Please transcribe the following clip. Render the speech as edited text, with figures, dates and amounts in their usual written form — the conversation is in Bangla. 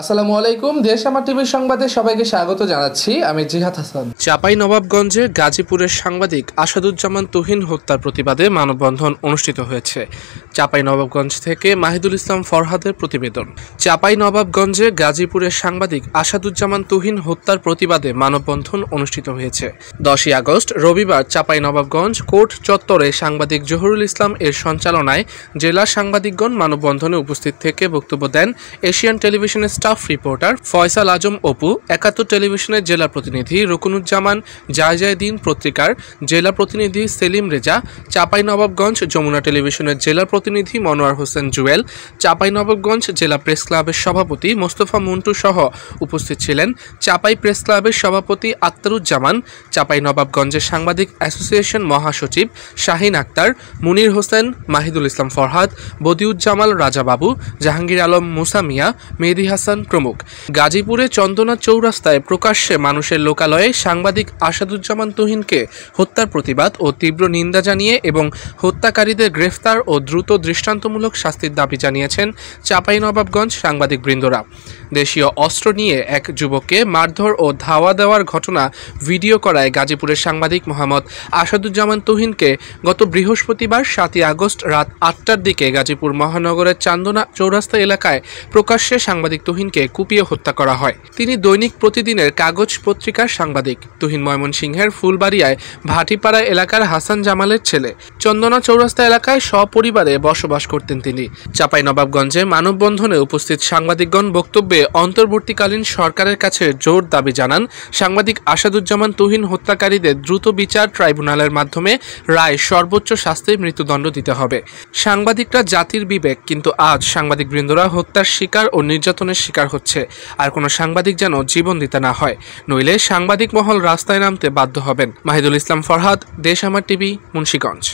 আসসালামু আলাইকুম। দেশ আমার টিভির সংবাদে সবাইকে স্বাগত জানাচ্ছি। আমি জিহাদ হাসান। চাঁপাইনবাবগঞ্জে গাজীপুরের সাংবাদিক আসাদুজ্জামান তুহিন হত্যার প্রতিবাদে মানববন্ধন অনুষ্ঠিত হয়েছে। চাঁপাইনবাবগঞ্জ থেকে মাহিদুল ইসলাম ফরহাদের প্রতিবেদন। চাঁপাইনবাবগঞ্জে গাজীপুরের সাংবাদিক আসাদুজ্জামান তুহিন হত্যার প্রতিবাদে মানববন্ধন অনুষ্ঠিত হয়েছে। 10ই আগস্ট রবিবার চাঁপাইনবাবগঞ্জ কোর্ট চত্বরে সাংবাদিক জহুরুল ইসলাম এর সঞ্চালনায় জেলা সাংবাদিকগণ মানববন্ধনে উপস্থিত থেকে বক্তব্য দেন এশিয়ান টেলিভিশনের স্টাফ রিপোর্টার ফয়সাল আজম অপু, ৭১ টেলিভিশনের জেলা প্রতিনিধি রুকনুজ্জামান, জায়জায়দিন পত্রিকার জেলা প্রতিনিধি সেলিম রেজা, চাঁপাইনবাবগঞ্জ যমুনা টেলিভিশনের জেলা প্রতিনিধি মনোয়ার হোসেন জুয়েল, চাঁপাইনবাবগঞ্জ জেলা প্রেস ক্লাবের সভাপতি মোস্তফা মন্টু সহ উপস্থিত ছিলেন চাঁপাই প্রেস ক্লাবের সভাপতি আক্তারুজ্জামান, চাঁপাইনবাবগঞ্জের সাংবাদিক অ্যাসোসিয়েশন মহাসচিব শাহিন আক্তার, মুনির হোসেন, মাহিদুল ইসলাম ফরহাদ, বদিউজ্জামাল রাজাবাবু, জাহাঙ্গীর আলম মুসা মিয়া, মেহেদী হাসান প্রমুখ। গাজীপুরে চন্দনা চৌরাস্তায় প্রকাশ্যে মানুষের লোকালয়ে সাংবাদিক আসাদুজ্জামান তুহিনকে হত্যার প্রতিবাদ ও তীব্র নিন্দা জানিয়ে এবং হত্যাকারীদের গ্রেফতার ও দ্রুত দৃষ্টান্তমূলক শাস্তির দাবি জানিয়েছেন চাঁপাইনবাবগঞ্জ সাংবাদিকবৃন্দরা। দেশীয় অস্ত্র নিয়ে এক যুবককে মারধর ও ধাওয়া দেওয়ার ঘটনা ভিডিও করায় গাজীপুরের সাংবাদিক মোহাম্মদ আসাদুজ্জামান তুহিনকে গত বৃহস্পতিবার ৭ই আগস্ট রাত ৮টার দিকে গাজীপুর মহানগরের চান্দনা চৌরাস্তা এলাকায় প্রকাশ্যে সাংবাদিক তুহিনকে কুপিয়ে হত্যা করা হয়। তিনি দৈনিক প্রতিদিনের কাগজ পত্রিকার সাংবাদিক। তুহিন ময়মনসিংহের ফুলবাড়িয়ায় ভাটিপাড়া এলাকার হাসান জামালের ছেলে। চন্দনা চৌরাস্তা এলাকায় সপরিবারে বসবাস করতেন তিনি। চাঁপাইনবাবগঞ্জে মানববন্ধনে উপস্থিত সাংবাদিকগণ বক্তব্যে অন্তর্বর্তীকালীন সরকারের কাছে জোর দাবি জানান সাংবাদিক আসাদুজ্জামান তুহিন হত্যাকারীদের দ্রুত বিচার ট্রাইব্যুনালের মাধ্যমে রায় সর্বোচ্চ শাস্তির মৃত্যুদণ্ড দিতে হবে। সাংবাদিকরা জাতির বিবেক, কিন্তু আজ সাংবাদিকবৃন্দরা হত্যার শিকার ও নির্যাতনের শিকার হচ্ছে। আর কোনো সাংবাদিক যেন জীবন দিতে না হয়, নইলে সাংবাদিক মহল রাস্তায় নামতে বাধ্য হবেন। মাহিদুল ইসলাম ফরহাদ, দেশ আমার টিভি, মুন্সিগঞ্জ।